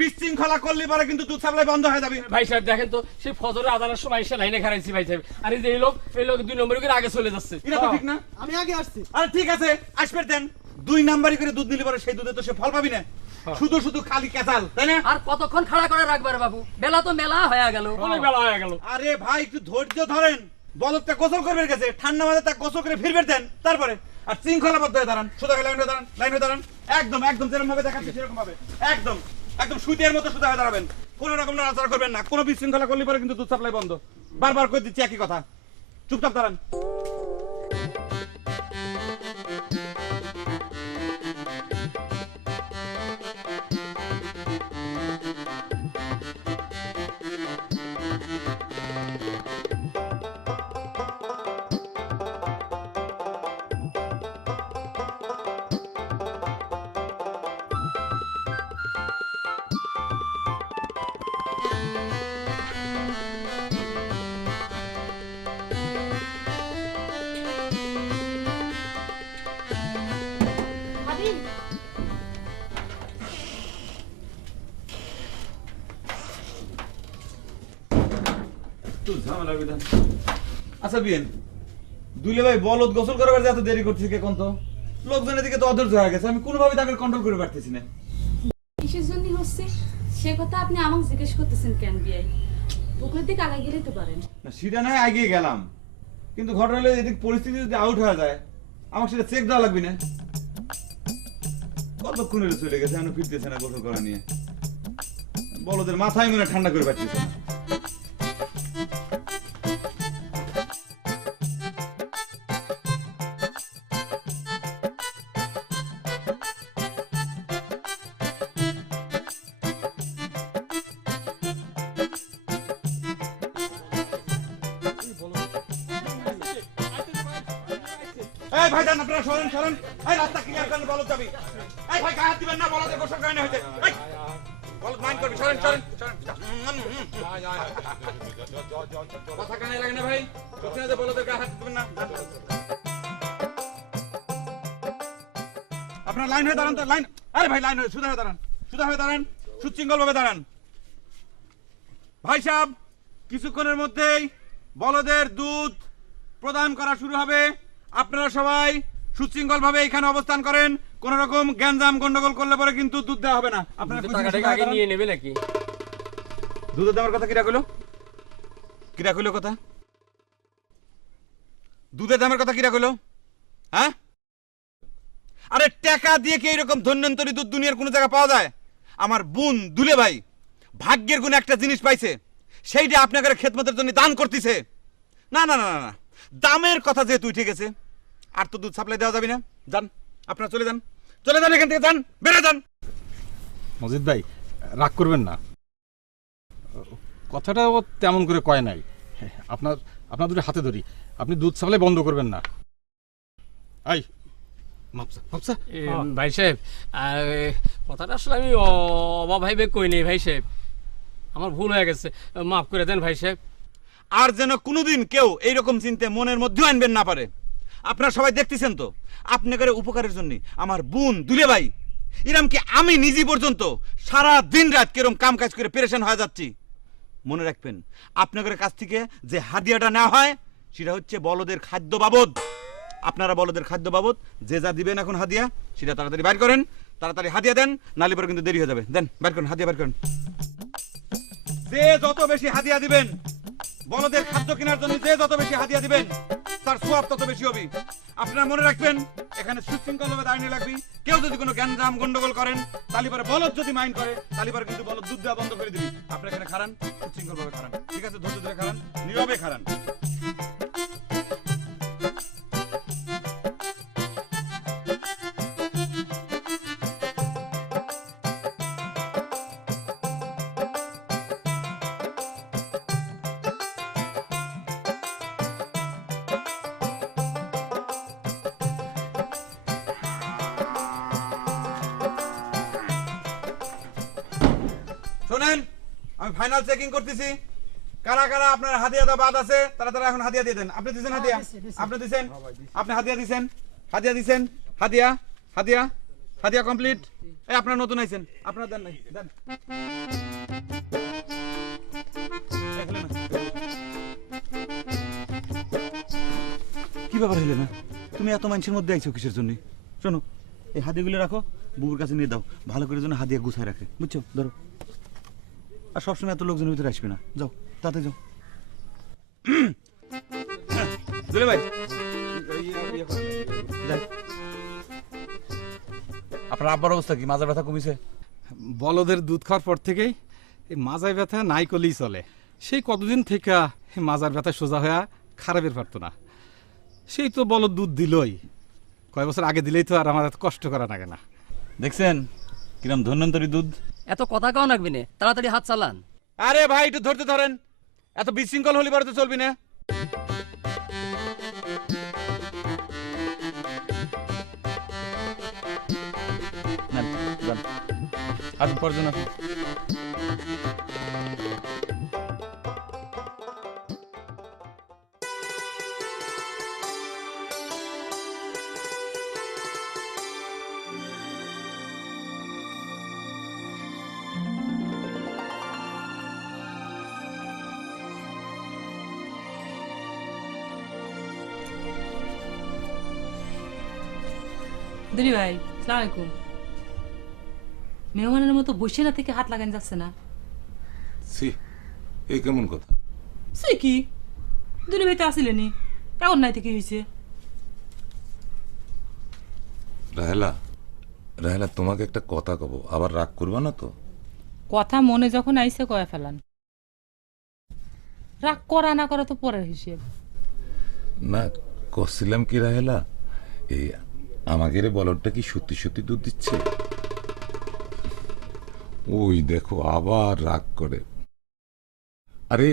বিশৃঙ্খলা করলে পরে কিন্তু দুধ সাপ্লাই বন্ধ হয়ে যাবে। ভাই সাহেব দেখেন তো, সেই ফজরের আজানের সময় এসে লাইনে খারাইছি ভাই সাহেব, আর এই যে এই লোক 2 নম্বর করে আগে চলে যাচ্ছে। এটা তো ঠিক না। আমি আগে আসছি। আরে ঠিক আছে, আসবে দেন। 2 নাম্বারই করে দুধ নিলে পরে সেই দুধে তো সে ফল পাবি না, শুধু শুধু খালি কেচাল, তাই না? আর কতক্ষণ খাড়া করে রাখবে রে বাবু? বেলা তো মেলা হয়ে গেল। অনেক বেলা হয়ে গেল। আরে ভাই একটু ধৈর্য ধরেন, বলদটা গোসল করবে গেছে, ঠান্ডা মাঝে তা গোসল করে ফিরবে দেন, তারপরে আর শৃঙ্খলাবদ্ধ হয়ে দাঁড়ান, সোজা লাইনে দাঁড়ান, লাইনে দাঁড়ান, একদম একদম যেরকম ভাবে দেখাচ্ছি সেরকম ভাবে, একদম একদম সুইটের মতো সোজা হয়ে দাঁড়াবেন, কোনো রকম নড়াচড়া করবেন না, কোনো বিশৃঙ্খলা করলে পরে কিন্তু দুধ সাপ্লাই বন্ধ। বারবার করে দিচ্ছি একই কথা, চুপচাপ দাঁড়ান। আচ্ছা বিয়েন, দুলে ভাই বলদ গোসল করার এত দেরি করছিস কে কোন? তো লোকজনের দিকে তো অধৈর্য হয়ে গেছে, আমি কোনোভাবে তাকে কন্ট্রোল করে পারতেছি না। কিসের জন্য হচ্ছে সে কথা আপনি আমাকে জিজ্ঞেস করতেছেন কেন? বিয়াই পুকুরের দিকে আগে গেলেই তো পারেন না। সেটা নয় আগে গেলাম, কিন্তু ঘটনা হলো এদিক পরিস্থিতি যদি আউট হয়ে যায় আমাকে সেটা চেক দেওয়া লাগবে না। কতক্ষণ চলে গেছে, এখনো ফিরতেছে না গোসল করা নিয়ে। বলদের মাথায় মনে ঠান্ডা করে পারতেছে না। এই ভাই জান, আপনারা সরেন সরেন, এই রাস্তা ক্লিয়ার করেন, বলদ যাবি। এই ভাই গায়ে হাত দিবেন না, বলদের গোসল করে না হইতে। এই বলদ মাইন্ড করবি, সরেন সরেন সরেন। কথা কানে লাগে না ভাই, বুঝছেন যে বলদের গায়ে হাত দিবেন না। আপনারা লাইন হয়ে দাঁড়ান তো, লাইন। আরে ভাই লাইন হয়ে সুদা হয়ে দাঁড়ান, সুদা হয়ে দাঁড়ান, সুশৃঙ্খল ভাবে দাঁড়ান। ভাই সাহেব, কিছুক্ষণের মধ্যেই বলদের দুধ প্রদান করা শুরু হবে। আপনারা সবাই সুশৃঙ্খল ভাবে এখানে অবস্থান করেন, কোন রকম গ্যাঞ্জাম গন্ডগোল করলে পরে কিন্তু দুধ দেওয়া হবে না। আপনারা টাকাটা আগে নিয়ে নেবে নাকি? দুধের দেওয়ার কথা কিরা কইলো? কিরা কইলো কথা? দুধের দামের কথা কিরা কইলো? হ্যাঁ, আরে টাকা দিয়ে কি এরকম ধন্যন্তরী দুধ দুনিয়ার কোন জায়গায় পাওয়া যায়? আমার বোন দুলে ভাই ভাগ্যের গুণে একটা জিনিস পাইছে, সেইটা আপনাদের খেদমতের জন্য দান করতেছে। না না না না, দামের কথা যেহেতু উঠে গেছে আর তো দুধ সাপ্লাই দেওয়া যাবে না। যান, আপনারা চলে যান, চলে যান, এখান থেকে যান, বেড়ে যান। মজিদ ভাই রাগ করবেন না, কথাটা ও তেমন করে কয় নাই। আপনার দুটো হাতে ধরি, আপনি দুধ সাপ্লাই বন্ধ করবেন না। আই ভাই সাহেব, কথাটা আসলে আমি অভাবে কই নেই ভাই সাহেব, আমার ভুল হয়ে গেছে, মাফ করে দেন ভাই সাহেব। আর যেন কোনোদিন কেউ এইরকম চিন্তা মনের মধ্যে আনবেন না পারে। আপনারা সবাই দেখতেছেন তো, আপনাদের উপকারের জন্য আমার বোন দুলে ভাই এরম কি আমি নিজে পর্যন্ত সারা দিন রাত কিরম কাম কাজ করে পেরেশান হয়ে যাচ্ছি। মনে রাখবেন, আপনাদের কাছ থেকে যে হাদিয়াটা নেওয়া হয় সেটা হচ্ছে বলদের খাদ্য বাবদ। আপনারা বলদের খাদ্য বাবদ যে যা দিবেন এখন হাদিয়া, সেটা তাড়াতাড়ি বাইর করেন, তাড়াতাড়ি হাদিয়া দেন, নালে পরে কিন্তু দেরি হয়ে যাবে। দেন, বাইর করেন, হাদিয়া বাইর করেন। যে যত বেশি হাদিয়া দিবেন, বলদের খাদ্য কেনার জন্য যে যত বেশি হাদিয়া দিবেন তার সওয়াব তত বেশি হবে। আপনারা মনে রাখবেন, এখানে সুশৃঙ্খলভাবে দাঁড়িয়ে লাগবে। কেউ যদি কোনো গ্যাঞ্জাম গন্ডগোল করেন, তাহলে পরে বলদ যদি মাইন্ড করে, তাহলে পরে কিন্তু বলদ দুধ দেওয়া বন্ধ করে দিবি। আপনারা এখানে খারান, সুশৃঙ্খলভাবে খারান, ঠিক আছে? ধৈর্য ধরে খারান, নীরবে খারান। আমি ফাইনাল চেকিং করতেছি। কারা কারা আপনার হাদিয়া দেওয়া বাদ আছে তারা তারা এখন হাদিয়া দিয়ে দেন। আপনি দিছেন হাদিয়া? আপনি দিছেন? আপনি হাদিয়া দিছেন? হাদিয়া দিছেন? হাদিয়া হাদিয়া হাদিয়া কমপ্লিট। এই আপনার নতুন আইছেন, আপনার দেন নাই, দেন। এই ফেলে না। কি ব্যাপার হইলে না? তুমি এত মানুষের মধ্যে আইছো কিসের জন্য? শোনো, এই হাদিয়াগুলো রাখো, বুবুর কাছে নিয়ে দাও, ভালো করে যেন হাদিয়া গুছায় রাখে, বুঝছো? ধরো। আর সবসময় এত লোকজনের ভিতরে আসবে না, যাও তাতে যাও। দুলে ভাই, আপনার আব্বার অবস্থা কি? মাজার ব্যথা কমিছে? বলদের দুধ খাওয়ার পর থেকেই এই মাজায় ব্যথা নাই করলেই চলে। সেই কতদিন থেকে এই মাজার ব্যথা সোজা হয়ে খারাপের পারতো না। সেই তো বলদ দুধ দিলই, কয় বছর আগে দিলেই তো আর আমার এত কষ্ট করা লাগে না। দেখছেন কিরম ধন্যন্তরী দুধ? এত কথা কাও নাকবি না, তাড়াতাড়ি হাত চালান। আরে ভাই একটু ধরতে ধরেন, এত বিশৃঙ্খল হলে পরে তো চলবি না। নেন, যান। আসুন পরজন, আসুন। দিদি ভাই, সালাম আলাইকুম। মেহমানের মতো বসে না থেকে হাত লাগান যাচ্ছে না। সি, এই কেমন কথা? সে কি, দিদি ভাই তো আসিলেনি, কেমন নাই থেকে হয়েছে? রাহেলা, রাহেলা, তোমাকে একটা কথা কব, আবার রাগ করবা না তো? কথা মনে যখন আইসে কয়ে ফেলান, রাগ করা না করা তো পরের হিসেব। না, করছিলাম কি রাহেলা, এই আমাদের বলদটা কি সত্যি সত্যি দুধ দিচ্ছে? ওই দেখো আবার রাগ করে। আরে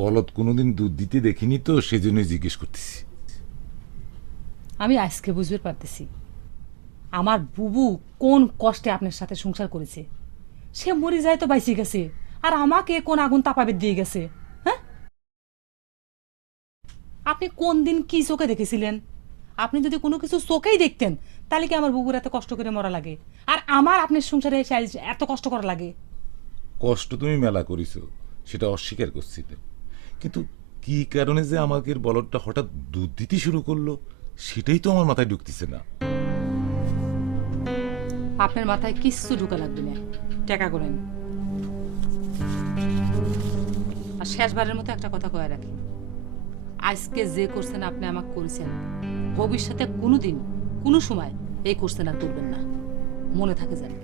বলদ কোনোদিন দুধ দিতে দেখিনি তো, সেজন্যই জিজ্ঞেস করতেছি। আমি আজকে বুঝতে পারতেছি আমার বুবু কোন কষ্টে আপনার সাথে সংসার করেছে। সে মরে যায় তো বাইসে গেছে, আর আমাকে কোন আগুন তাপাবে দিয়ে গেছে। হ্যাঁ, আপনি কোন দিন কি চোখে দেখেছিলেন? আপনি যদি কোনো কিছু চোখেই দেখতেন তাহলে কি আমার বুবুর এত কষ্ট করে মরা লাগে, আর আমার আপনার সংসারে এসে এত কষ্ট করা লাগে? কষ্ট তুমি মেলা করিছো, সেটা অস্বীকার করছি না। কিন্তু কি কারণে যে আমাদের বলদটা হঠাৎ দুধ দিতে শুরু করলো সেটাই তো আমার মাথায় ঢুকতেছে না। আপনার মাথায় কিচ্ছু ঢুকা লাগবে না, টাকা করেন। আর শেষবারের মতো একটা কথা কয়ে রাখি, আজকে যে করছেন আপনি আমাকে করেছেন, ভবিষ্যতে কোনোদিন কোনো সময় এই করছেন আর করবেন না, মনে থাকে যান।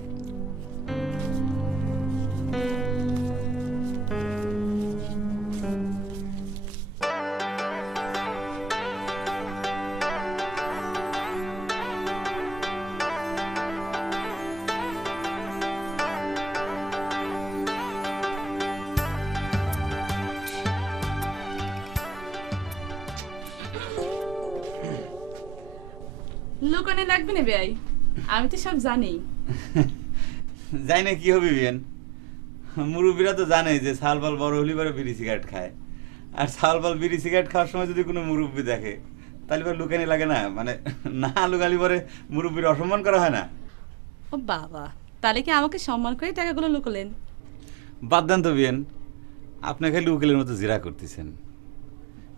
লুকানে লাগবে না বেয়াই, আমি তো সব জানি। যাই না কি হবে বিয়েন? মুরব্বীরা তো জানে যে সালপাল বড় হলি পরে বিড়ি সিগারেট খায়, আর সালপাল বিড়ি সিগারেট খাওয়ার সময় যদি কোনো মুরব্বী দেখে তাহলে পরে লুকানি লাগে না, মানে না লুকালি পরে মুরব্বীর অসম্মান করা হয় না। ও বাবা, তাহলে কি আমাকে সম্মান করে টাকাগুলো লুকলেন? বাদ দেন তো বিয়েন, আপনি খালি উকিলের মতো জিরা করতেছেন।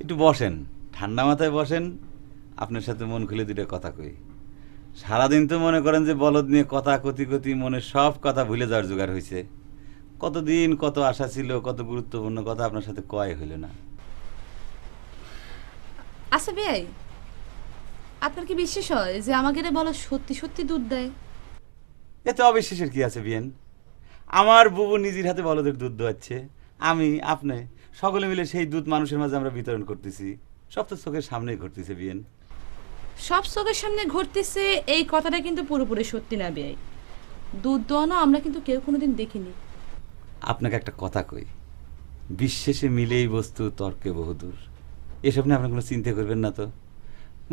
একটু বসেন, ঠান্ডা মাথায় বসেন, আপনার সাথে মন খুলে দুটো কথা কই। সারাদিন তো মনে করেন যে বলদ নিয়ে কথা কতি কতি মনে সব কথা ভুলে যাওয়ার জোগাড় হয়েছে। কতদিন কত আশা ছিল, কত গুরুত্বপূর্ণ কথা আপনার সাথে কয় হইল না। আচ্ছা বেয়াই, আপনার কি বিশ্বাস হয় যে আমাকে বলো সত্যি সত্যি দুধ দেয়? এতে অবিশ্বাসের কি আছে বিয়েন? আমার বুবু নিজের হাতে বলদের দুধ দোয়াচ্ছে, আমি আপনি সকলে মিলে সেই দুধ মানুষের মাঝে আমরা বিতরণ করতেছি। সব তো চোখের সামনেই ঘটতেছে বিয়েন। সব চোখের সামনে ঘটতেছে এই কথাটা কিন্তু পুরোপুরি সত্যি না বেয়াই। দুধ দোয়ানো আমরা কিন্তু কেউ কোনোদিন দেখিনি। আপনাকে একটা কথা কই, বিশ্বাসে মিলেই বস্তু, তর্কে বহুদূর। এসব নিয়ে আপনি কোনো চিন্তা করবেন না তো।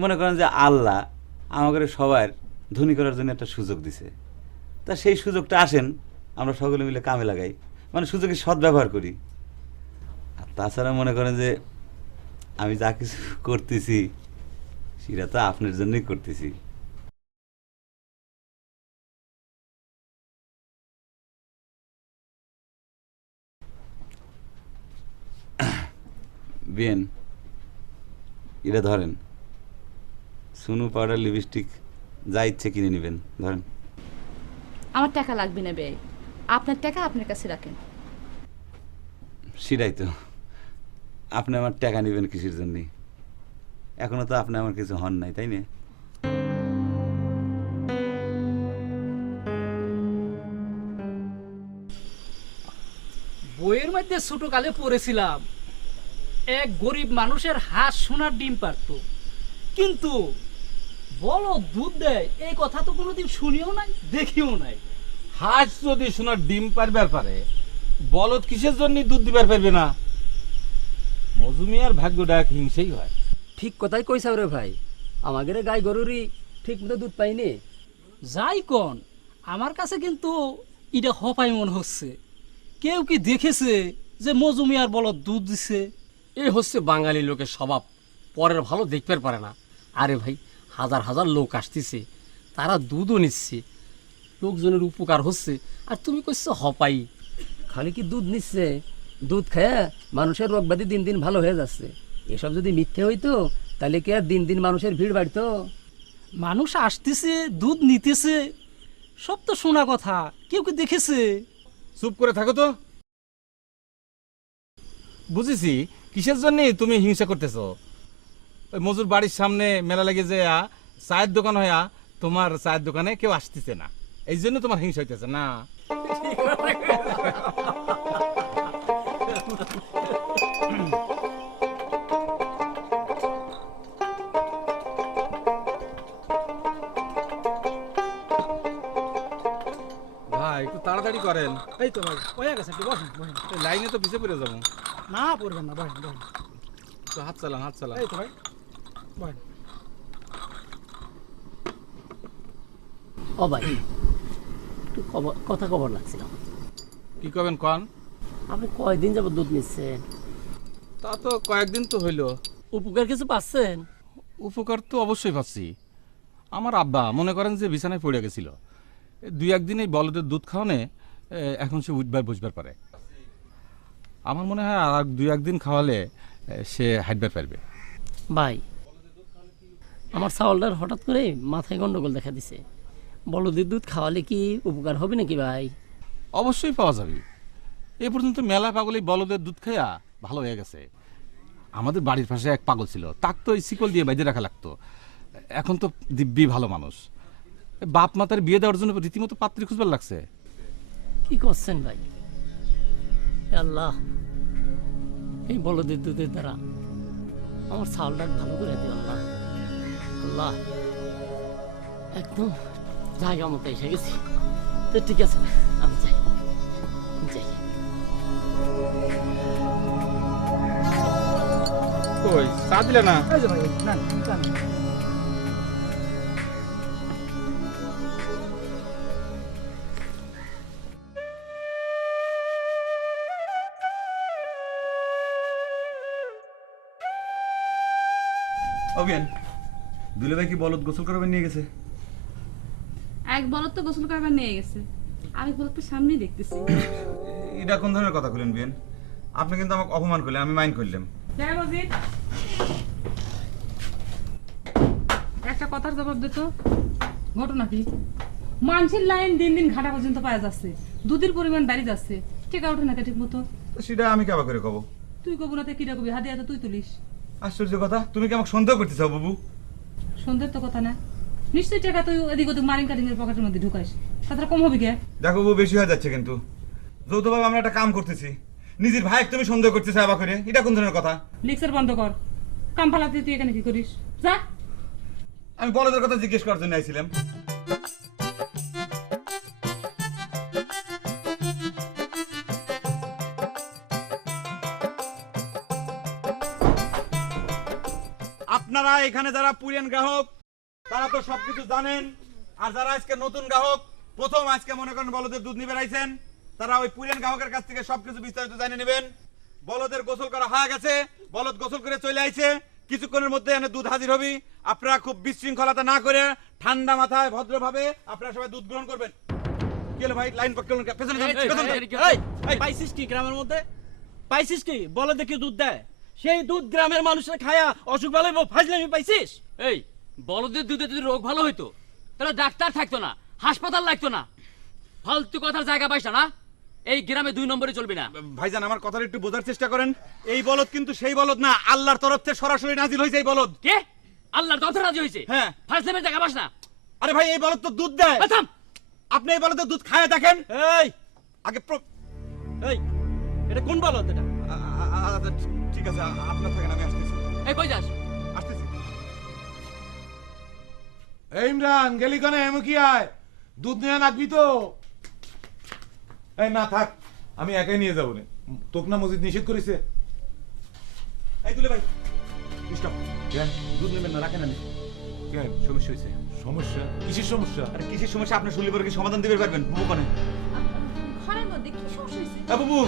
মনে করেন যে আল্লাহ আমাদের সবার ধনী করার জন্য একটা সুযোগ দিছে, তা সেই সুযোগটা আসেন আমরা সকলে মিলে কামে লাগাই, মানে সুযোগের সদ্ব্যবহার করি। আর তাছাড়া মনে করেন যে আমি যা কিছু করতেছি সেটা তো আপনার জন্যই করতেছি। বিয়েন, এটা ধরেন, সুনু পাউডার, লিপস্টিক যা ইচ্ছে কিনে নেবেন, ধরেন। আমার টাকা লাগবে না বেআই, আপনার টাকা আপনার কাছে রাখেন। সেটাই তো, আপনি আমার টাকা নেবেন কিসের জন্যে? এখনো তো আপনি আমার কিছু হন নাই, তাই না? বইয়ের মধ্যে ছোট কালে পড়েছিলাম এক গরিব মানুষের হাঁস সোনার ডিম পারত, কিন্তু বলো দুধ দেয় এই কথা তো কোনোদিন শুনিও নাই দেখিও নাই। হাঁস যদি সোনার ডিম পারবার পারে, বলদ কিসের জন্য দুধ দিবার পারবে না? মজুমিয়ার ভাগ্যটা এক হিংসেই হয়। ঠিক কথাই কইছাও রে ভাই, আমাদের গাই গরুরই ঠিক মতো দুধ পাইনি। যাই কোন, আমার কাছে কিন্তু এটা হপাই মনে হচ্ছে। কেউ কি দেখেছে যে মজুমিয়ার বলদ দুধ দিছে? এই হচ্ছে বাঙালি লোকের স্বভাব, পরের ভালো দেখতে পারে না। আরে ভাই, হাজার হাজার লোক আসতেছে, তারা দুধও নিচ্ছে, লোকজনের উপকার হচ্ছে, আর তুমি কইছো হপাই। খালি কি দুধ নিচ্ছে? দুধ খায় মানুষের রোগ ব্যাধি দিন দিন ভালো হয়ে যাচ্ছে। এসব যদি মিথ্যে হইতো তাহলে কি আর দিন দিন মানুষের ভিড় বাড়তো? মানুষ আসতেছে, দুধ নিতেছে, সব তো শোনা কথা। কেউ কি দেখেছে? চুপ করে থাকো তো। বুঝেছি কিসের জন্য তুমি হিংসা করতেছো। ওই মজুর বাড়ির সামনে মেলা লেগে যে চায়ের দোকান হইয়া তোমার চায়ের দোকানে কেউ আসতেছে না, এই জন্য তোমার হিংসা হইতেছে না? ভাই একটু তাড়াতাড়ি করেন, এই তো ভাই হয়ে গেছে, একটু বসেন বসেন। এই লাইনে তো পিছিয়ে পড়ে যাবো। না পড়বেন না, বসেন বসেন। তো হাত চালান, হাত চালান। এই তো ভাই বসেন। ও ভাই, একটু কথা খবর লাগছিলাম। কি করবেন কন? আপনি কয়দিন যাবত দুধ নিচ্ছেন? তা তো কয়েকদিন তো হইলো। উপকার কিছু পাচ্ছেন? উপকার তো অবশ্যই পাচ্ছি। আমার আব্বা মনে করেন যে বিছানায় পড়ে গেছিল, দুই একদিন এই বলদের দুধ খাওয়ানে এখন সে উঠবার বসবার পারে। আমার মনে হয় আর দুই একদিন খাওয়ালে সে হাঁটবার পারবে। ভাই, আমার চাউলটার হঠাৎ করে মাথায় গন্ডগোল দেখা দিছে। বলদের দুধ খাওয়ালে কি উপকার হবে নাকি ভাই? অবশ্যই পাওয়া যাবে। এ পর্যন্ত মেলা পাগল এই বলদের দুধ খাইয়া ভালো হয়ে গেছে। আমাদের বাড়ির পাশে এক পাগল ছিল, তাক তো এই শিকল দিয়ে বাইরে রাখা লাগতো। এখন তো দিব্যি ভালো মানুষ। বাপ মাতার বিয়ে দেওয়ার জন্য রীতিমতো পাত্রী খুঁজবার লাগছে। কি করছেন ভাই? হে আল্লাহ, এই বলদের দুধের দ্বারা আমার চাউলটা ভালো করে দিও আল্লাহ। আল্লাহ, একদম জায়গা মতো এসে গেছি। তো ঠিক আছে, আমি যাই, আমি যাই। কই চা দিলে না? এই যে ভাই, না না অভিয়ান, দুলে ভাই কি বলদ গোসল করবেন নিয়ে গেছে? এক বলদ তো গোসল করবার নিয়ে গেছে, আরেক বলদ তো সামনেই দেখতেছি। এটা কোন ধরনের কথা বলেন বিয়েন? আপনি কিন্তু আমাকে অপমান করলেন, আমি মাইন্ড করলাম। একটা কথার জবাব দিত। ঘটনা কি? মানুষের লাইন দিন দিন ঘাটা পর্যন্ত পাওয়া যাচ্ছে, দুধের পরিমাণ বাড়ি যাচ্ছে, টেকা ওঠে না ঠিক মতো। তো সেটা আমি কেবা করে কব? তুই কবু না কিরা কবি, হাতে হাতে তুই তুলিস। আশ্চর্য কথা, তুমি কি আমাকে সন্দেহ করতে চাও বাবু? সন্ধ্যের তো কথা না, নিশ্চয়ই টাকা তুই এদিক ওদিক মারিং কাটিং এর পকেটের মধ্যে ঢুকাইস, তাতে কম হবে কে? দেখো বাবু, বেশি হয়ে যাচ্ছে কিন্তু। যৌথভাবে আমরা একটা কাম করতেছি, নিজের ভাই তুমি সন্দেহ করতেছ আবার করে, এটা কোন ধরনের কথা? লেকচার বন্ধ কর, কাম ফালাতে তুই এখানে কি করিস? যা। আমি বলদের কথা জিজ্ঞেস করার জন্য আইছিলাম। আপনারা এখানে যারা পুরান গ্রাহক তারা তো সবকিছু জানেন, আর যারা আজকে নতুন গ্রাহক, প্রথম আজকে মনে করেন বলদের দুধ নিবে আইছেন, তারা ওই পুরান গ্রাহকের কাছ থেকে সবকিছু বিস্তারিত জানিয়ে নেবেন। বলদের গোসল করা হয়ে গেছে, বলদ গোসল করে চলে আইছে, কিছুক্ষণের মধ্যে এনে দুধ হাজির হবি। আপনারা খুব বিশৃঙ্খলতা না করে ঠান্ডা মাথায় ভদ্রভাবে আপনারা সবাই দুধ গ্রহণ করবেন। কি হলো ভাই, লাইন পক্ষ পেছনে যান, পেছনে যান। এই পাইছিস কি গ্রামের মধ্যে? পাইছিস কি বলে দেখি দুধ দেয়? সেই দুধ গ্রামের মানুষের খায়া অসুখ ভালো হইব, ফাজলামি পাইছিস? এই বলদের দুধে যদি রোগ ভালো হইতো তাহলে ডাক্তার থাকতো না, হাসপাতাল লাগতো না। ফালতু কথার জায়গা পাইছ না, এই গ্রামে 2 নম্বরে চলবে না। ভাইজান আমার কথাটা একটু বোঝার চেষ্টা করেন। এই বলদ কিন্তু সেই বলদ না, আল্লাহর তরফ থেকে সরাসরি নাজিল হয়েছে এই বলদ। কে আল্লাহর কথা রাজি হয়েছে? হ্যাঁ। ফাজলামের জায়গা পাস না। আরে ভাই এই বলদ তো দুধ দেয়। এই থাম। আপনি এই বলদের দুধ খায় দেখেন এই আগে। এই এটা কোন বলদ এটা? আচ্ছা, ঠিক আছে, আপনার থাকেন, আমি আসতেছি। এই কই যাস? আসতেছি। এই ইমরান গেলি কেন? এমন কি আয়, দুধ নিয়ে নাকবি তো? এই না থাক, আমি একাই নিয়ে যাবো না। তোক না মসজিদ নিষেধ করেছে। এই তুলে ভাই স্টপ। কেন? দুধ নেবেন না, রাখেন। আমি কেন? সমস্যা হয়েছে। সমস্যা? কিসের সমস্যা? আরে কিসের সমস্যা আপনি শুনলে পরে কি সমাধান দিতে পারবেন? বুবু কোনে? ঘরের মধ্যে কি সমস্যা হয়েছে? বুবু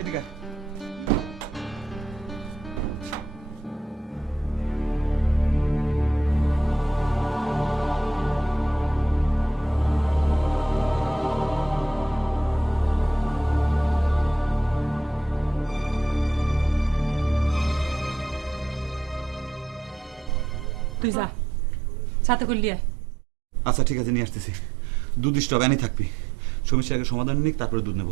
এদিকে আয়। তুই যা সাথে করলি আয়। আচ্ছা ঠিক আছে, নিয়ে আসতেছি। দুধ স্টপ এনে থাকবি, সমস্যার আগে সমাধান নিক, তারপরে দুধ নেব।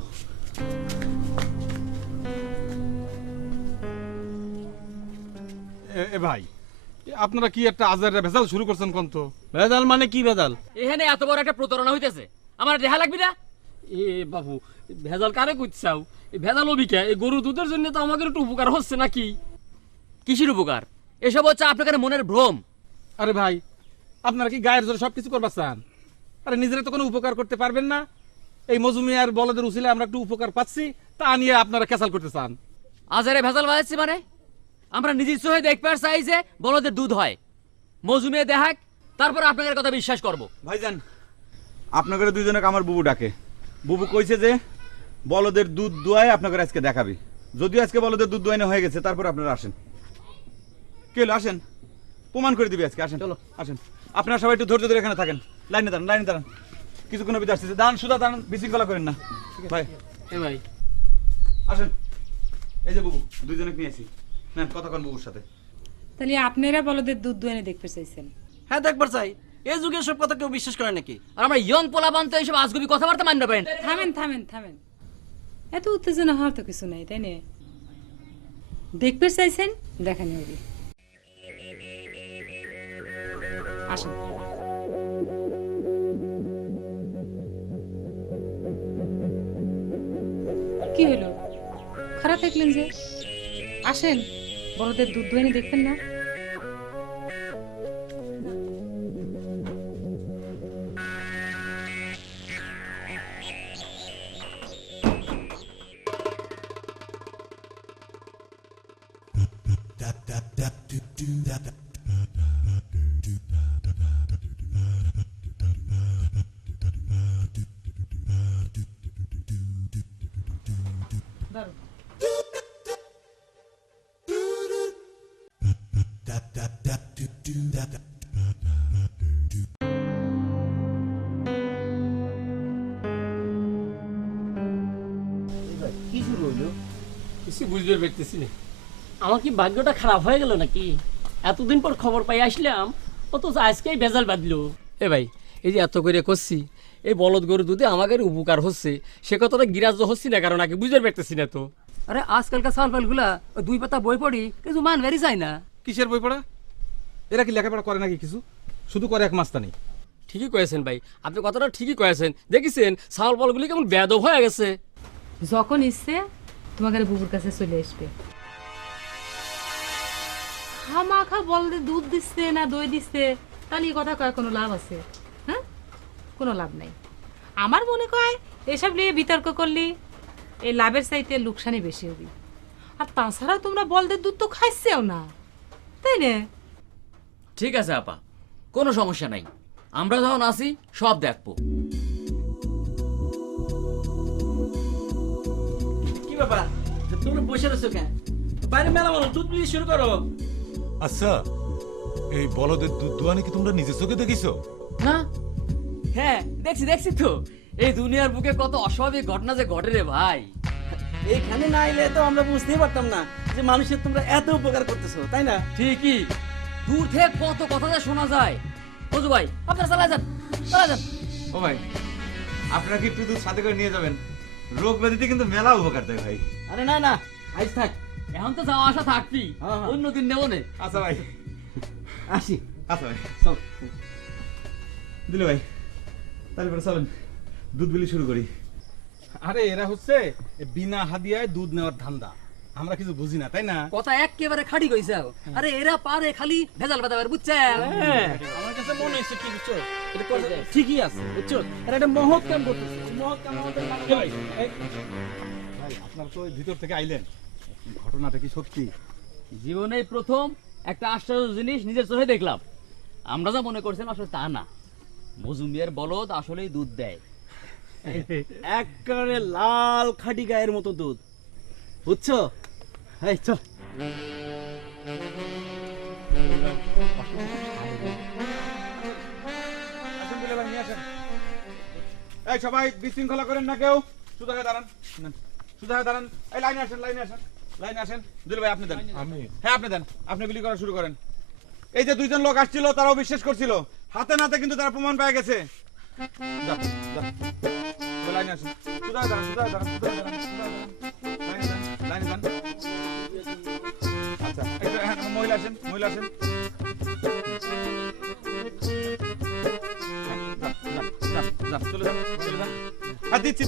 এ ভাই, আপনারা কি একটা আজার ভেজাল শুরু করছেন কোন তো? ভেজাল মানে কি ভেজাল? এখানে এত বড় একটা প্রতারণা হইতেছে, আমার দেখা লাগবি না? এ বাবু, ভেজাল কারে কইছাও? এই ভেজাল অবিকা এই গরু দুধের জন্য তো আমাদের একটু উপকার হচ্ছে নাকি? কিসের উপকার? এসব হচ্ছে আপনাদের মনের ভ্রম। আরে ভাই, আপনারা কি গায়ের জোরে সবকিছু করবার চান? আরে নিজেরা তো কোনো উপকার করতে পারবেন না। এই মজুমিয়ার বলদের উচিলে আমরা একটু উপকার পাচ্ছি, তা নিয়ে আপনারা ক্যাসাল করতে চান। আজারে ভেজাল বাজাচ্ছি মানে? আমরা নিজের চোখে দেখতে চাই যে বলদের দুধ হয়, মজুমিয়ে দেখাক, তারপর আপনাদের কথা বিশ্বাস করব। ভাইজান আপনাদের দুইজনকে আমার বুবু ডাকে। বুবু কইছে যে বলদের দুধ দোয়ায় আপনাদের আজকে দেখাবি। যদিও আজকে বলদের দুধ দোয়ানো হয়ে গেছে, তারপর আপনারা আসেন। কে হলো? আসেন, প্রমাণ করে দিবি আজকে। আসেন, চলো আসেন। আপনারা সবাই একটু ধৈর্য ধরে এখানে থাকেন। লাইনে দাঁড়ান, লাইনে দাঁড়ান। কিছুক্ষণ ভিতরে আসতেছে। দাঁড়ান, সুদা দাঁড়ান, বিশৃঙ্খলা করেন না ভাই। ভাই আসেন, এই যে বুবু দুইজনকে নিয়েছি। নেন কথা কন বুবুর সাথে। তাহলে আপনারা বলদের দুধ দুয়ানে দেখতে চাইছেন? হ্যাঁ দেখবার চাই। এই যুগে সব কথা কেউ বিশ্বাস করে নাকি? আর আমরা ইয়ং পোলাপান তো এইসব আজগুবি কথাবার্তা মানতে পারেন। থামেন থামেন থামেন, এত উত্তেজনা হওয়ার তো কিছু নাই, তাই না? দেখতে চাইছেন, দেখানি হবে। আসুন। কি হলো, খারাপ দেখলেন যে? আসেন, বড়দের দুধ দোয়ানি দেখবেন না? দারুণ। কি শুরু হইলো? কিছু বুঝতে পারতেছি না। আমার কি ভাগ্যটা খারাপ হয়ে গেল নাকি? এতদিন পর খবর পাই আসলাম, অথচ আজকেই ভেজাল বাঁধলো। এ ভাই, এই যে এত করে করছি, এই বলদ গরু দুধে আমাদের উপকার হচ্ছে, সে কথাটা গিরাজ্য হচ্ছে না, কারণ আগে বুঝতে পারতেছি না তো। আরে আজকালকার সালফালগুলা 2 পাতা বই পড়ি কিন্তু মান ভেরি যায় না। কিসের বই পড়া? এরা কি লেখাপড়া করে নাকি কিছু? শুধু করে এক মাস্তানি। ঠিকই কয়েছেন ভাই, আপনি কথাটা ঠিকই কয়েছেন। দেখেছেন সাল বলগুলি কেমন বেয়াদব হয়ে গেছে। যখন ইচ্ছে তোমাদের বুবুর কাছে চলে আসবে। খামাখা বলতে দুধ দিচ্ছে না দই দিচ্ছে, তাহলে এই কথা কয় কোনো লাভ আছে? হ্যাঁ, কোনো লাভ নাই। আমার মনে কয় এসব নিয়ে বিতর্ক করলি এই লাভের চাইতে লোকসানি বেশি হবে। আর তাছাড়া তোমরা বলদের দুধ তো খাইছেও না, তাই না? ঠিক আছে আপা, কোনো সমস্যা নাই, আমরা যখন আসি সব দেখবো। ব্যাপার তোমরা বসে রয়েছো কেন? বাইরে মেলা মানুষ, দুধ বিলি শুরু করো। আচ্ছা, এই বলদের দুধ দোয়ানি কি তোমরা নিজে চোখে দেখিছো? না হ্যাঁ দেখছি তো, এই দুনিয়ার বুকে কত অস্বাভাবিক ঘটনা যে ঘটে রে ভাই। এইখানে না এলে তো আমরা বুঝতেই পারতাম না যে মানুষের তোমরা এত উপকার করতেছো, তাই না? ঠিকই, দূর থেকে কত কথা যে শোনা যায়। বুঝু ভাই আপনারা চালা যান। ও ভাই, আপনারা কি একটু দুধ সাথে করে নিয়ে যাবেন? রোগ ব্যাধিতে কিন্তু মেলা উপকার দেয় ভাই। আরে না না, আজ থাক, এখন তো যাওয়া আসা থাকবি, হ্যাঁ, হ্যাঁ। অন্যদিন নেবো নে। আচ্ছা ভাই, আসি। আচ্ছা ভাই, চল। দিলে ভাই, তাহলে পরে চলেন দুধ বিলি শুরু করি। আরে এরা হচ্ছে বিনা হাদিয়ায় দুধ নেওয়ার ধান্দা, আমরা কিছু বুঝি না, তাই না? কথা একেবারে খাড়ি কইছে। আরে এরা পারে খালি ভেজাল বেদাবার বুঝছেন? আমার কাছে মনে হচ্ছে কি বুঝছো, এটা কথা ঠিকই আছে বুঝছো, এরা একটা মহৎ কাম করতেছে। মহৎ কাম আমাদের ভাই, ভাই আপনারা তো ওই ভিতর থেকে আইলেন, ঘটনাটা কি সত্যি? জীবনে প্রথম একটা আশ্চর্য জিনিস নিজের চোখে দেখলাম। আমরা যা মনে করছেন আসলে তা না। মজুমিয়ার বলদ আসলেই দুধ দেয়। একেবারে লাল খাঁটি গায়ের মতো দুধ, বুঝছো? এই চল। আসেন দিলে ভাই, নিয়ে আসেন। এই সবাই বিশৃঙ্খলা করেন না কেউ, সোজা হয়ে দাঁড়ান। নেন, সোজা হয়ে দাঁড়ান। এই লাইনে আসেন, লাইনে আসেন, লাইনে আসেন। দিলে ভাই আপনি দেন। হ্যাঁ আপনি দেন, আপনি বিলি করা শুরু করেন। এই যে দুইজন লোক আসছিল তারাও বিশ্বাস করছিল, হাতে নাতে কিন্তু তারা প্রমাণ পেয়ে গেছে। যান, যান। ওই লাইনে আসেন, সোজা হয়ে দাঁড়ান, সোজা হয়ে দাঁড়ান, সোজা হয়ে দাঁড়ান, সোজা হয়ে দাঁড়ান। লাইনে যান, লাইনে যান। আচ্ছা, একটু হ্যাঁ, মহিলা আসেন, মহিলা আসেন। চলে যান, চলে যান। হ্যাঁ, দিচ্ছি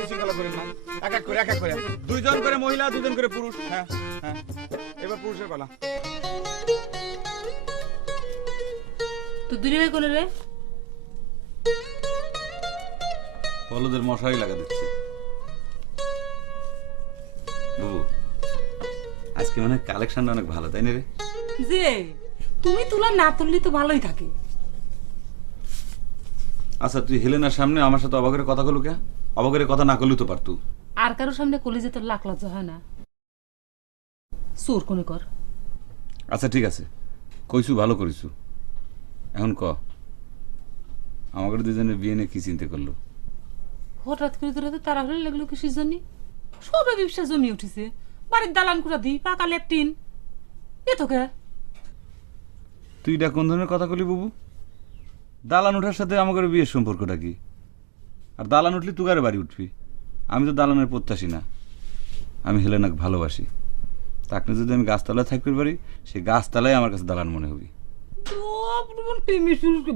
বিশৃঙ্খলা করেন না। এক এক করে, এক এক করে। দুইজন করে মহিলা, দুজন করে পুরুষ। হ্যাঁ হ্যাঁ, এবার পুরুষের পালা। তো দুলি ভাই কোনে রে? বলদের মশারি লাগা দিচ্ছে। বাবু, আজকে মানে কালেকশনটা অনেক ভালো, তাই না রে? যে তুমি তুলা না তুললি তো ভালোই থাকে। আচ্ছা, তুই হেলেনার সামনে আমার সাথে অবাকের কথা কলু কে? অবাকের কথা না করলেও তো পারতু। আর কারোর সামনে কলেজে তোর লাখ লজ্জা হয় না? সুর কোনে কর। আচ্ছা ঠিক আছে, কইছু ভালো করিছু। এখন ক, আমাকে দুজনের বিয়ে নিয়ে কি চিন্তা করলো? হঠাৎ করে তোরা তো তাড়াহুড়ো লাগলো কিসের জন্য? সবে ব্যবসা জমি উঠেছে, বাড়ির দালান কুড়া দি, পাকা লেপটিন, এ তোকে। তুই এটা কোন ধরনের কথা কলি বাবু? দালান উঠার সাথে আমাকে বিয়ের সম্পর্কটা কি? আর দালান উঠলি তুগারে বাড়ি উঠবি। আমি তো দালানের প্রত্যাশী না, আমি হেলেনাকে ভালোবাসি। তাকে যদি আমি গাছতলায় থাকতে পারি, সেই গাছতলায় আমার কাছে দালান মনে হবি।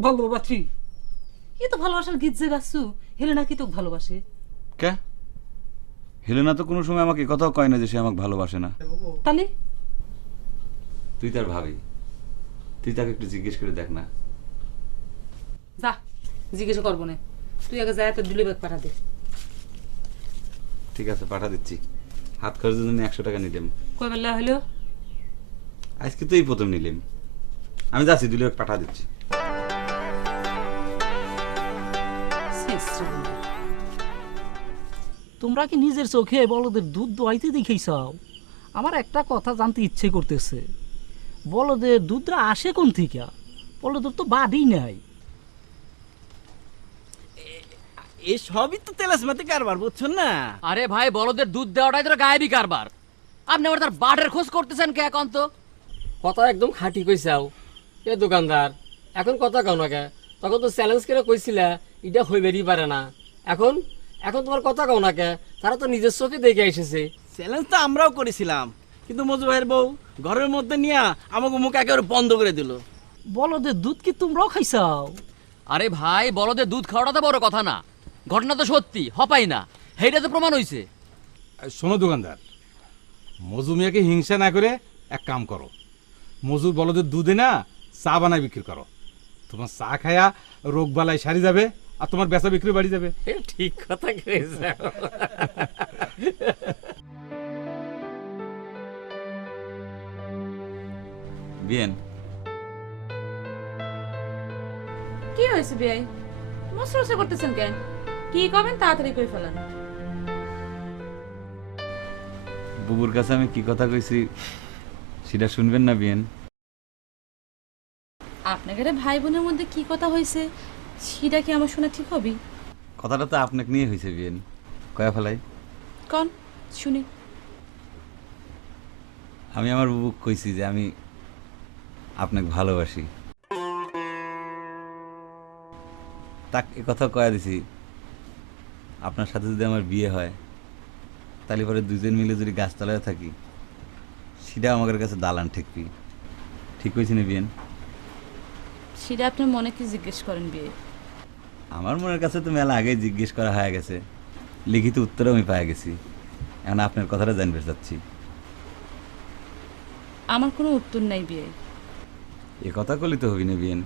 ভালোবাসি, এ তো ভালোবাসার গীত যে গাছু। হেলেনা কি তোকে ভালোবাসে? কে? হেলেনা তো কোনো সময় আমাকে কথাও কয় না যে সে আমাকে ভালোবাসে না। তাহলে তুই তার ভাবি, তুই তাকে একটু জিজ্ঞেস করে দেখ না। যা, জিজ্ঞেস করবো না। তুই আগে যায় তোর দুলি ব্যাগ পাঠা দে। ঠিক আছে, পাঠা দিচ্ছি। হাত খরচের জন্য 100 টাকা নিলাম। কয় বেলা হলো? আজকে তো এই প্রথম নিলাম। আমি যাচ্ছি, দুলি ব্যাগ পাঠা দিচ্ছি। তোমরা কি নিজের চোখে বলদের দুধ দোয়াইতে দেখেছাও? আমার একটা কথা জানতে ইচ্ছে করতেছে, বলদের দুধটা আসে কোন থেকে? বলদের তো বাড়ি নাই। এই সবই তো তেলাসমাতি কারবার, বুঝছো না? আরে ভাই, বলদের দুধ দেওয়াটাই তো গায়েবী কারবার। আপনি আবার তার বাটের খোঁজ করতেছেন কে এখন? তো কথা একদম খাঁটি কইছাও এ দোকানদার। এখন কথা কও না কে? তখন তো চ্যালেঞ্জ করে কইছিলা এটা হইবেরই পারে না। এখন এখন তোমার কথা কও না কে? তারা তো নিজের চোখে দেখে এসেছে। চ্যালেঞ্জ তো আমরাও করেছিলাম, কিন্তু মজু ভাইয়ের বউ ঘরের মধ্যে নিয়ে আমাকে মুখ একেবারে বন্ধ করে দিল। বলদের দুধ কি তোমরাও খাইছাও? আরে ভাই, বলদের দুধ খাওয়াটা তো বড় কথা না, ঘটনা তো সত্যি, হপাই না, সেইটা তো প্রমাণ হইছে। শোনো দোকানদার, মজু মিয়াকে হিংসা না করে এক কাম করো, মজুর বলদের দুধে না চা বানায় বিক্রি করো। তোমার চা খায়া রোগ বালাই সারি যাবে, আর তোমার বেচা বিক্রি বাড়ি যাবে। ঠিক কথা কইছে। বিয়েন, কি হয়েছে বিয়াই? মশরসে করতেছেন কেন? কি করবেন তাড়াতাড়ি কই ফেলেন। বুবুর কাছে আমি কি কথা কইছি সেটা শুনবেন না বিয়েন? আপনাদের ভাই বোনের মধ্যে কি কথা হয়েছে সেটা কি আমার শোনা ঠিক হবে? কথাটা তো আপনাকে নিয়ে হয়েছে বিয়েন, কয়া ফেলাই। কোন শুনি। আমি আমার বুবুক কইছি যে আমি আপনাকে ভালোবাসি। তাক এ কথা কয়া দিছি, আপনার সাথে যদি আমার বিয়ে হয় তাহলে পরে দুজন মিলে যদি গাছতলায় থাকি সেটা আমাদের কাছে দালান ঠেকবি। ঠিক কইছি না বিয়েন? সেটা আপনার মনে কি জিজ্ঞেস করেন বিয়ে? আমার মনের কাছে তো মেলা আগেই জিজ্ঞেস করা হয়ে গেছে, লিখিত উত্তরও আমি পাই গেছি। এখন আপনার কথাটা জানতে চাচ্ছি। আমার কোনো উত্তর নাই বিয়ে। এ কথা কলি তো হবি না বিয়েন,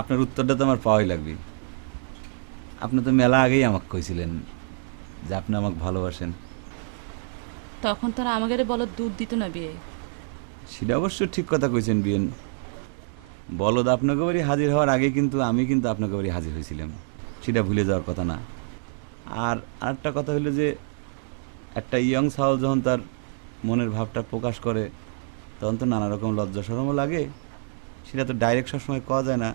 আপনার উত্তরটা তো আমার পাওয়াই লাগবে। আপনি তো মেলা আগেই আমাকে কইছিলেন যে আপনি আমাকে ভালোবাসেন। তখন তারা আমাদের বলো দুধ দিত না বিয়ে। সেটা অবশ্য ঠিক কথা কইছেন বিয়েন। বলদ আপনাকে বাড়ি হাজির হওয়ার আগে কিন্তু আমি কিন্তু আপনাকে বাড়ি হাজির হয়েছিলাম, সেটা ভুলে যাওয়ার কথা না। আর আরেকটা কথা হলো যে একটা ইয়ং সাউল যখন তার মনের ভাবটা প্রকাশ করে তখন তো নানা রকম লজ্জা শরমও লাগে, সেটা তো ডাইরেক্ট সবসময় কওয়া যায় না।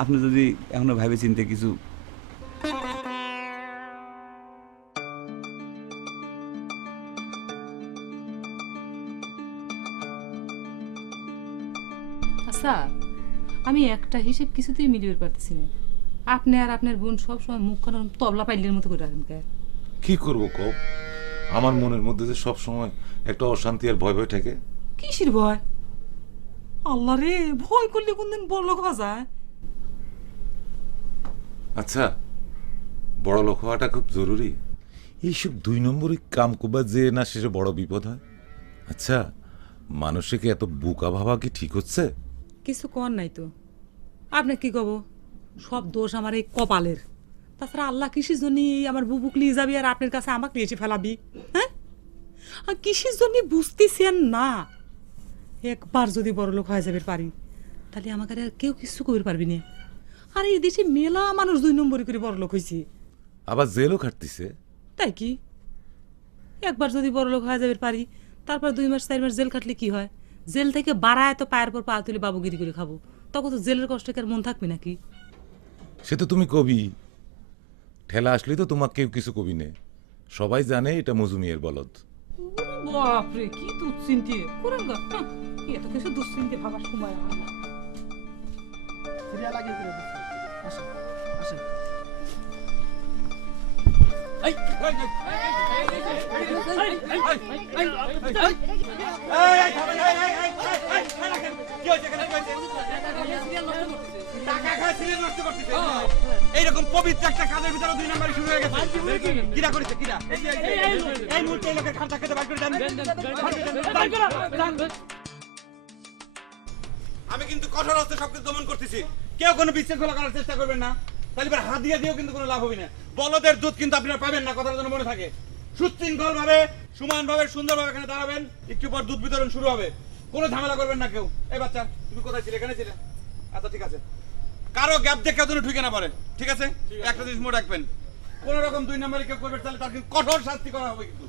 আপনি যদি এখনো ভাবে চিনতে কিছু আচ্ছা, আমি একটা হিসেব কিছুতেই মিলিয়ে পারতেছি না। আপনি আর আপনার বোন সবসময় মুখখান তবলা পাইলের মতো করে রাখেন কে? কি করব কও? আমার মনের মধ্যে যে সব সময় একটা অশান্তি আর ভয় ভয় থাকে। কিসের ভয়? আল্লাহ রে, ভয় করলে কোনদিন বড় লোক হওয়া যায়? আচ্ছা, বড় লোক হওয়াটা খুব জরুরি? এইসব 2 নম্বরই কাম করবা যে না শেষে বড় বিপদ হয়। আচ্ছা, মানুষকে এত বোকা ভাবা কি ঠিক হচ্ছে? কিছু কর নাই তো। আপনি কি কব? সব দোষ আমার এই কপালের। তাছাড়া আল্লাহ কিসের জন্য আমার বুবুক নিয়ে যাবি আর আপনার কাছে আমাকে নিয়ে এসে ফেলাবি? হ্যাঁ, আর কিসের জন্য বুঝতেছেন না? একবার যদি বড় লোক হয়ে যাবে পারি তাহলে আমাকে আর কেউ কিছু করতে পারবি না। আর এই দেশে মেলা মানুষ 2 নম্বরই করে বড় লোক হয়েছে। আবার জেলও খাটতিছে। তাই কি? একবার যদি বড় লোক হয়ে যাবে পারি তারপর 2 মাস 4 মাস জেল কাটলে কি হয়? জেল থেকে বাড়ায় তো পায়ের পর পা তুলে বাবুগিরি করে খাবো, তখন তো জেলের কষ্ট কি আর মন থাকবে নাকি? সে তো তুমি কবি, ঠেলা আসলেই তো তোমাকে কেউ কিছু কবি নে। সবাই জানে এটা মজুমিয়ের বলদ। বাপরে, কি দুশ্চিন্তে করেন গা! এত কিছু দুশ্চিন্তে ভাবার সময় আমার না। এইরকম পবিত্র একটা কাজের ভিতরে 2 নম্বরই শুরু হয়ে গেছে। কিরা করেছে কিরা? এই মুহূর্তে এই লোকের খাতা খেতে বার করে দেন। আমি কিন্তু কঠোর হস্তে সবকিছু দমন করতেছি, কেউ কোনো বিশৃঙ্খলা করার চেষ্টা করবেন না। তাহলে এবার হাত দিয়ে দিয়েও কিন্তু কোনো লাভ হবে না। বলদের দুধ কিন্তু আপনারা পাবেন না, কথাটা যেন মনে থাকে। সুশৃঙ্খল ভাবে, সমান ভাবে, সুন্দর ভাবে এখানে দাঁড়াবেন। একটু পর দুধ বিতরণ শুরু হবে, কোনো ঝামেলা করবেন না কেউ। এই বাচ্চা, তুমি কোথায় ছিলে? এখানে ছিলে? আচ্ছা ঠিক আছে, কারো গ্যাপ দেখে যেন ঢুকে না পারে, ঠিক আছে? একটা জিনিস মনে রাখবেন, কোন রকম 2 নম্বরে কেউ করবে তাহলে তার কিন্তু কঠোর শাস্তি করা হবে। কিন্তু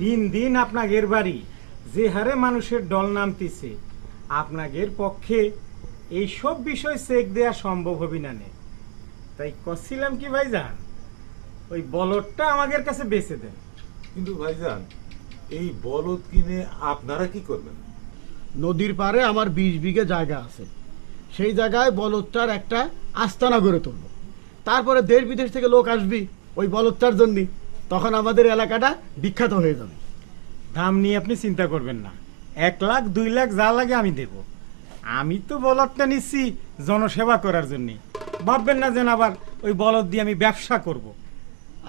দিন দিন আপনাদের বাড়ি যে হারে মানুষের দল নামতেছে, আপনাদের পক্ষে এই সব বিষয় চেক দেয়া সম্ভব হবে না। তাই করছিলাম কি ভাইজান, ওই বলদটা আমাদের কাছে বেচে দেন। কিন্তু ভাইজান, এই বলদ কিনে আপনারা কি করবেন? নদীর পাড়ে আমার 20 বিঘা জায়গা আছে, সেই জায়গায় বলদটার একটা আস্তানা গড়ে তুলব। তারপরে দেশ বিদেশ থেকে লোক আসবি ওই বলদটার জন্য, তখন আমাদের এলাকাটা বিখ্যাত হয়ে যাবে। দাম নিয়ে আপনি চিন্তা করবেন না, 1 লাখ 2 লাখ যা লাগে আমি দেব। আমি তো বলদটা নিচ্ছি জনসেবা করার জন্যে, ভাববেন না যেন আবার ওই বলদ দিয়ে আমি ব্যবসা করব।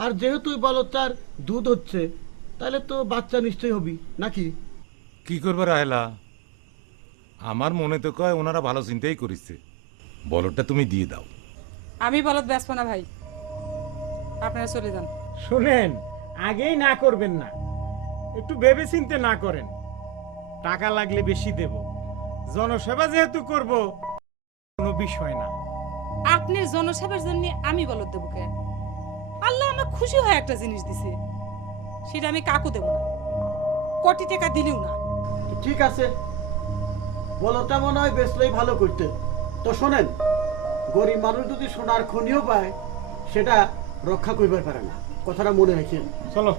আর যেহেতু ওই বলদটার দুধ হচ্ছে, তাহলে তো বাচ্চা নিশ্চয়ই হবি নাকি? কি করবে রায়লা? আমার মনে তো কয় ওনারা ভালো চিন্তাই করিছে। বলদটা তুমি দিয়ে দাও। আমি বলদ বেচবো না ভাই, আপনারা চলে যান। শোনেন, আগেই না করবেন না, একটু ভেবে চিন্তে না করেন। টাকা লাগলে বেশি দেব, জনসেবা যেহেতু করব কোনো বিষয় না। আপনার জনসেবার জন্য আমি বলদ দেবো কে? আল্লাহ খুশি হয়ে একটা জিনিস দিছে, সেটা আমি কাকু দেব না, কোটি টাকা দিলেও না। ঠিক আছে, বলদটা মনে হয় বেচলেই ভালো করতে। তো শোনেন, গরিব মানুষ যদি সোনার খনিও পায় সেটা রক্ষা করবার পারে না, কথাটা মনে রাখেন। চলো।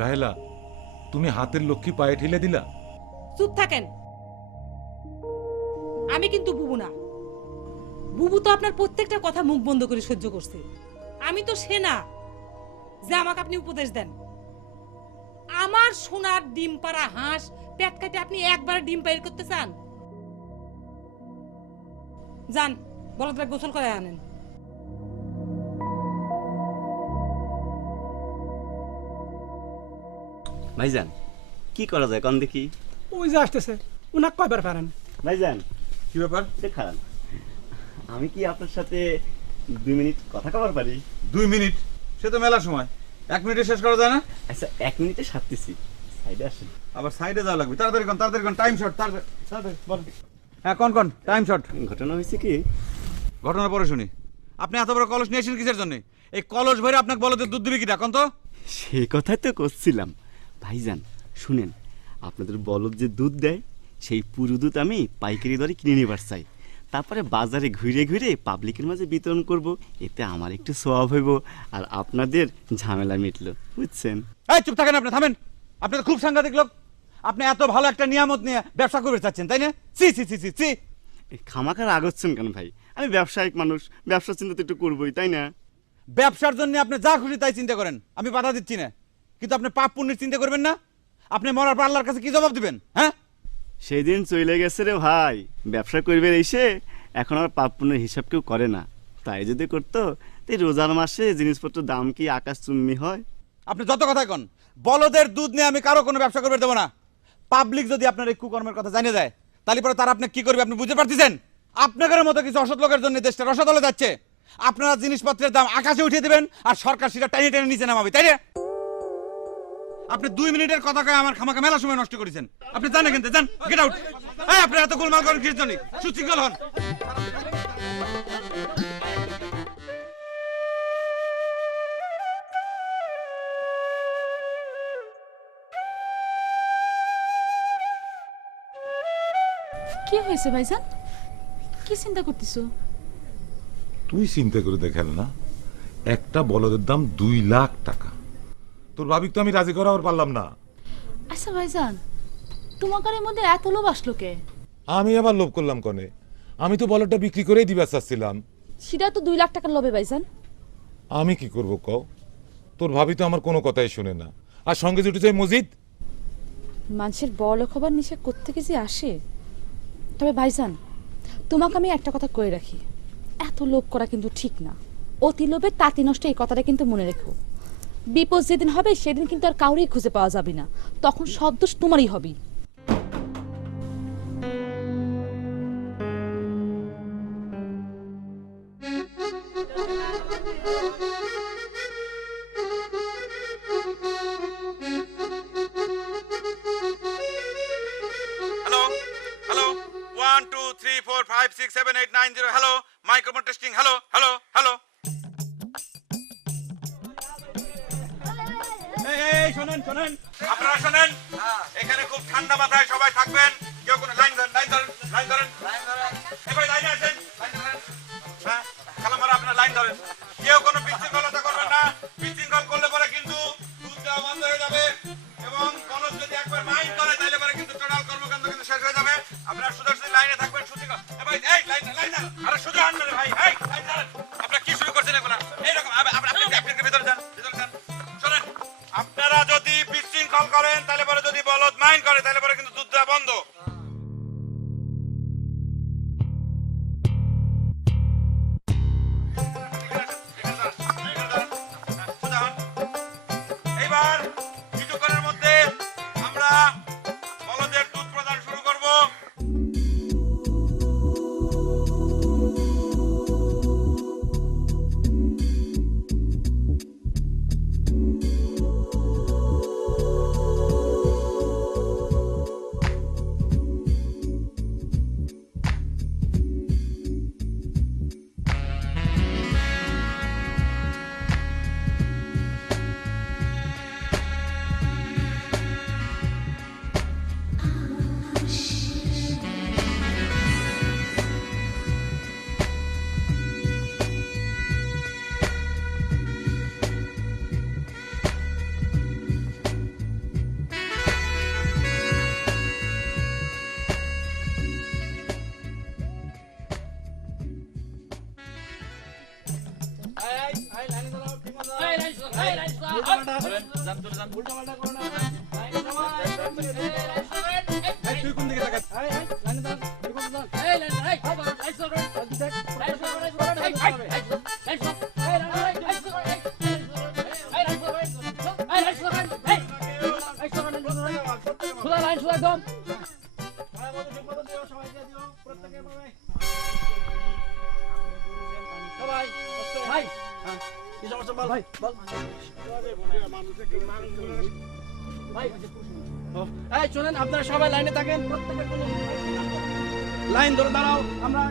রাহেলা, তুমি হাতের লক্ষ্মী পায়ে ঠেলে দিলা। চুপ থাকেন, আমি কিন্তু বুবু না। বুবু তো আপনার প্রত্যেকটা কথা মুখ বন্ধ করে সহ্য করছে, আমি তো সে না যে আমাকে আপনি উপদেশ দেন। আমার সোনার ডিম পাড়া হাঁস পেট কাটে আপনি একবার ডিম বাইর করতে চান? যান, বলদরা গোসল করে আনেন। ভাইজান কি করা যায় কোন দেখি? ওই যে আসতেছে, উনাক কয়বার পারেন? ভাইজান কি ব্যাপার? খারাপ, আমি কি আপনার সাথে 2 মিনিট কথা কবার পারি? 2 মিনিট? সে তো মেলা সময়, 1 মিনিটে শেষ করা যায় না? আচ্ছা 1 মিনিটে সারতেছি, সাইডে আসেন। আবার সাইডে যাওয়া লাগবে, তাড়াতাড়ি কোন টাইম শর্ট, তাড়াতাড়ি বল। হ্যাঁ কোন টাইম শর্ট। ঘটনা হয়েছে কি? ঘটনা পরে শুনি। আপনি এত বড় কলস নিয়ে এসেছেন কিসের জন্য? এই কলস ভরে আপনাকে বলদের দুধ দিবে কি দেখুন তো। সেই কথাই তো করছিলাম ভাইজান। শুনেন, আপনাদের বলদ যে দুধ দেয় সেই পুরো দুধ আমি পাইকারি দরে কিনে নেবার চাই, তারপরে বাজারে ঘুরে ঘুরে পাবলিকের মাঝে বিতরণ করব, এতে আমার একটু সওয়াব হইব আর আপনাদের ঝামেলা মিটলো, বুঝছেন? এই চুপ থাকেন, আপনি থামেন। আপনি তো খুব সাংঘাতিক লোক। আপনি এত ভালো একটা নিয়ামত নিয়ে ব্যবসা করতে চাচ্ছেন, তাই না? সি সি সি সি সি। খামাখার আগচ্ছেন কেন ভাই? আমি ব্যবসায়িক মানুষ, ব্যবসা চিন্তা তো একটু করবোই, তাই না? ব্যবসার জন্য আপনি যা খুশি তাই চিন্তা করেন, আমি বাধা দিচ্ছি না, কিন্তু আপনি পাপ পুণ্যের চিন্তা করবেন না। আপনি মরার পর আল্লাহর কাছে কি জবাব দিবেন? হ্যাঁ, সেই দিন চলে গেছে রে ভাই। ব্যবসা করবে এসে এখন আর পাপ পুণ্যের হিসাব কেউ করে না। তাই যদি করতো তাই রোজার মাসে জিনিসপত্রের দাম কি আকাশ চুম্বি হয়? আপনি যত কথাই কন, বলদের দুধ নিয়ে আমি কারো কোনো ব্যবসা করবে দেবো না। পাবলিক যদি আপনার এই কুকর্মের কথা জানিয়ে দেয়, তাহলে পরে তারা আপনি কি করবে আপনি বুঝতে পারতেছেন? আপনাদের মতো কিছু অসৎ লোকের জন্য দেশটা রসাতলে যাচ্ছে। আপনারা জিনিসপত্রের দাম আকাশে উঠিয়ে দেবেন আর সরকার সেটা টেনে টেনে নিচে নামাবে, তাই না? আপনি 2 মিনিটের কথা কয়ে আমার খামাখা মেলা সময় নষ্ট করেছেন। আপনি জানেন কিন্তু, যান, গেট আউট। এই আপনি এত গোলমাল করেন কিসের জন্য? সুশৃঙ্খল হন। কি হয়েছে ভাইজান? কি চিন্তা করতেছো? তুই চিন্তা করে দেখেন না, একটা বলদের দাম 2 লাখ টাকা। তোর ভাবিক তো আমি রাজি করাবার পারলাম না। আচ্ছা ভাইজান, তোমার এর মধ্যে এত লোভ আসলো কে? আমি আবার লোভ করলাম কনে? আমি তো বলদটা বিক্রি করেই দিবা চাচ্ছিলাম। সেটা তো 2 লাখ টাকার লোভে ভাইজান। আমি কি করব কও? তোর ভাবি তো আমার কোনো কথাই শুনে না, আর সঙ্গে জুটে যায় মজিদ। মানুষের বড় খবর নিশা কোত্থেকে যে আসে। তবে ভাইজান, তোমাকে আমি একটা কথা কয়ে রাখি, এত লোভ করা কিন্তু ঠিক না। অতি লোভে তাঁতি নষ্ট, এই কথাটা কিন্তু মনে রেখো। বিপদ যেদিন হবে সেদিন কিন্তু আর কাউরেই খুঁজে পাওয়া যাবে না, তখন সব দোষ তোমারই হবে। Hello hello 1 2 3 4 5 6 7 8 9 0। Hello, microphone testing. Hello hello hello. এই শুনেন শুনেন, আপনারা শুনেন, এখানে খুব ঠান্ডা মাথায় সবাই থাকবেন। কেউ কোনো লাইন ধরেন, এবার লাইনে আসেন, হ্যাঁ খালামারা আপনার লাইন ধরেন। কেউ কোনো বিশৃঙ্খলতা করবেন না। বিশৃঙ্খল করলে পরে কিন্তু দুধ দেওয়া বন্ধ হয়ে যাবে, এবং বলদ যদি একবার মাইন্ড করে তাহলে পরে কিন্তু টোটাল কর্মকাণ্ড কিন্তু শেষ হয়ে যাবে। আপনারা শুধু লাইনে থাকবেন। আরে শুধু আনবে ভাই, আপনারা কি শুরু করছেন এগুলা? এইরকম আপনি ভিতরে যান, শোনেন, আপনারা যদি বিশৃঙ্খল করেন তাহলে পরে, যদি বলদ মাইন্ড করে তাহলে পরে কিন্তু দুধ দেওয়া বন্ধ। এইবার কিছুক্ষণের মধ্যে আমরা বলদের দুধ প্রদান শুরু করব। তুই কোন দিকে তাকাচ্ছিস? এই শোনেন, আপনারা সবাই লাইনে থাকেন, প্রত্যেকের জন্য লাইন ধরে দাঁড়াও। আমরা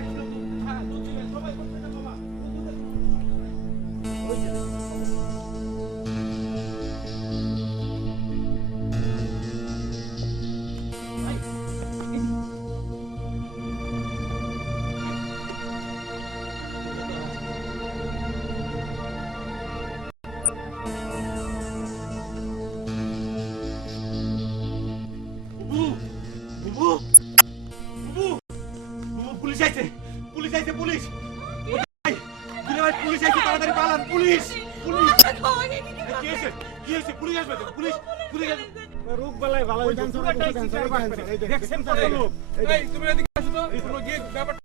পুলিশ আইছে, পুলিশ আইছে, পুলিশ! ভাই, দুলে ভাই, পুলিশ আইছে, তাড়াতাড়ি পালান, পুলিশ! পুলিশ! কি হয়েছে? কি হয়েছে? পুলিশ আসবে তো, পুলিশ! পুলিশ আসবে। রোগ বালায় ভালো হইছে, পুরাটাই সিটার বাট করে। দেখছেন কত লোক? এই তুমি এদিকে আসো তো, পুরো গিয়ে ব্যাপারটা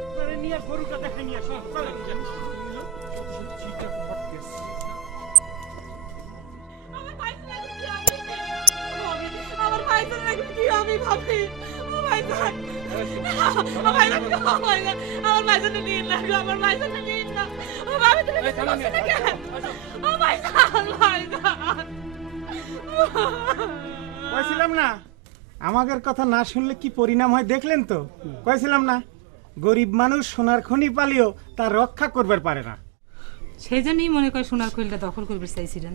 আপনারা নিয়ে গরুটা দেখে নিয়ে আসুন। চলেন। আমার ভাইজানের এখন কি হবে ভাবি? ও ভাইজান, ও ভাইজান, ও ভাইজান, আমার ভাইজানের নিয়ে না, আমার ভাইজানের নিয়ে না। ও ভাবি তুমি কিছু করছো না কেন? ও ভাইজান, ভাইজান। কইছিলাম না, আমাদের কথা না শুনলে কি পরিণাম হয় দেখলেন তো? কইছিলাম না, গরিব মানুষ সোনার খনি পালিও তার রক্ষা করবার পারে না। সেই জন্যই মনে করে সোনার খনিটা দখল করবে চাইছিলেন।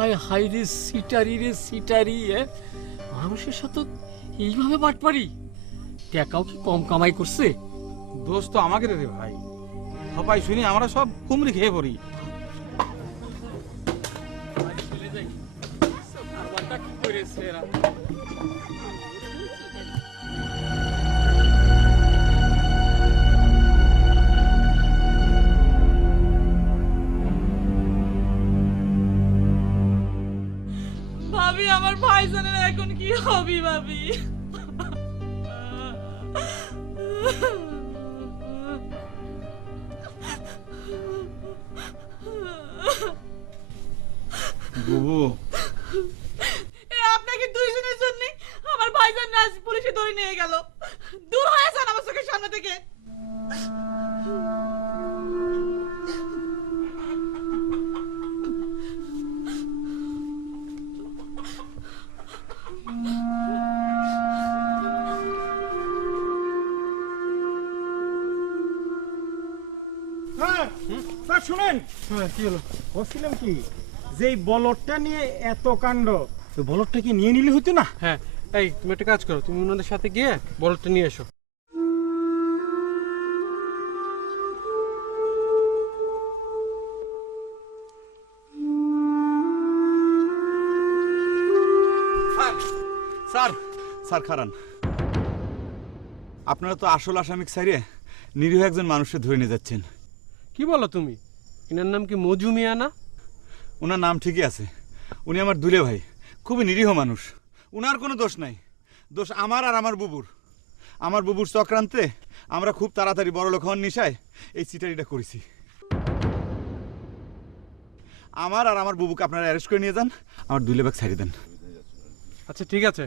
হায় হায় রে সিটারি রে সিটারি, মানুষের সাথে এইভাবে বাটপারি? টাকাও কি কম কামাই করছে? দোষ তো আমাকে রে ভাই, সবাই শুনি আমরা সব কুমড়ি খেয়ে পড়ি। ভাবি আমার ভাইজানের এখন কি হবে ভাবি? বুবু, আপনাকে দুইজনের জন্য আমার ভাইজান রাজ পুলিশে ধরে নিয়ে গেল। দূর হয়ে যান আমার চোখের সামনে থেকে। স্যার শুনেন, কি হলো? বলছিলাম কি, যে এই বলদটা নিয়ে এত কাণ্ড, তো বলদটা কি নিয়ে নিলে হতো না? হ্যাঁ, এই তুমি একটা কাজ করো, তুমি ওনাদের সাথে গিয়ে বলদটা নিয়ে এসো। স্যার, স্যার খারান, আপনারা তো আসল আসামিক সাইরে নিরীহ একজন মানুষকে ধরে নিয়ে যাচ্ছেন। কি বলো তুমি? এনার নাম কি মজু মিয়া না? ওনার নাম ঠিকই আছে, উনি আমার দুলে ভাই, খুবই নিরীহ মানুষ, উনার কোনো দোষ নাই, দোষ আমার আর আমার বুবুর। আমার বুবুর চক্রান্তে আমরা খুব তাড়াতাড়ি বড় লোক হওয়ার নিশায় এই চিটারিটা করেছি। আমার আর আমার বুবুকে আপনারা অ্যারেস্ট করে নিয়ে যান, আমার দুলে ভাগ ছাড়িয়ে দেন। আচ্ছা ঠিক আছে,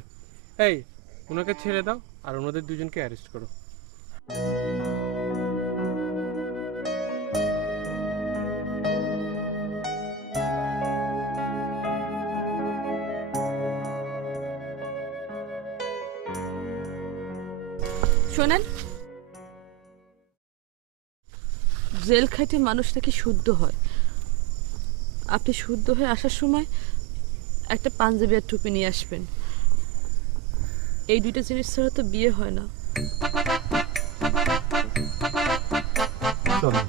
এই ওনাকে ছেড়ে দাও আর ওনাদের দুজনকে অ্যারেস্ট করো। শোনেন, জেল খাইতে মানুষ নাকি শুদ্ধ হয়। আপনি শুদ্ধ হয়ে আসার সময় একটা পাঞ্জাবি আর টুপি নিয়ে আসবেন। এই দুইটা জিনিস ছাড়া তো বিয়ে হয় না। চলো।